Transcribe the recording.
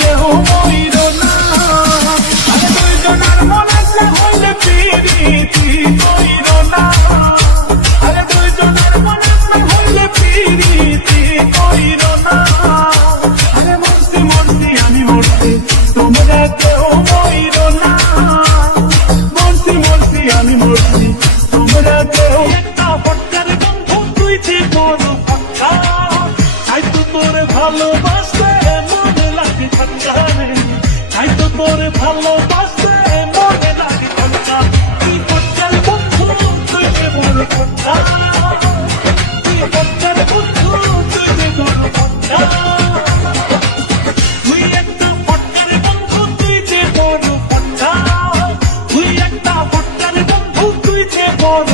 কেউ মইর না। আরে দুইজনের মন একটা হইলে পিরিতি কইর না। আরে দুইজনের মন একটা হইলে পিরিতি কইর না। আরে মরছি মরছি আমি মরছি তোমরা কেউ মইর না। মরছি মরছি আমি মরছি তোমরা কেউ। একটা পট্টার বন্ধু তুই যে বড় পাক্কা, তাই তো তোরে ভালোবাসতে মনে লাগে ঠান্ডা রে। তাই তো তোরে ভালোবাসতে মনে লাগে ঠান্ডা। তুই পট্টার বন্ধু তুই যে বড় পাক্কা, তুই পট্টার বন্ধু তুই যে বড় পাক্কা। তুই একটা পট্টার বন্ধু তুই যে বড় পাক্কা, তুই একটা পট্টার বন্ধু তুই যে বড়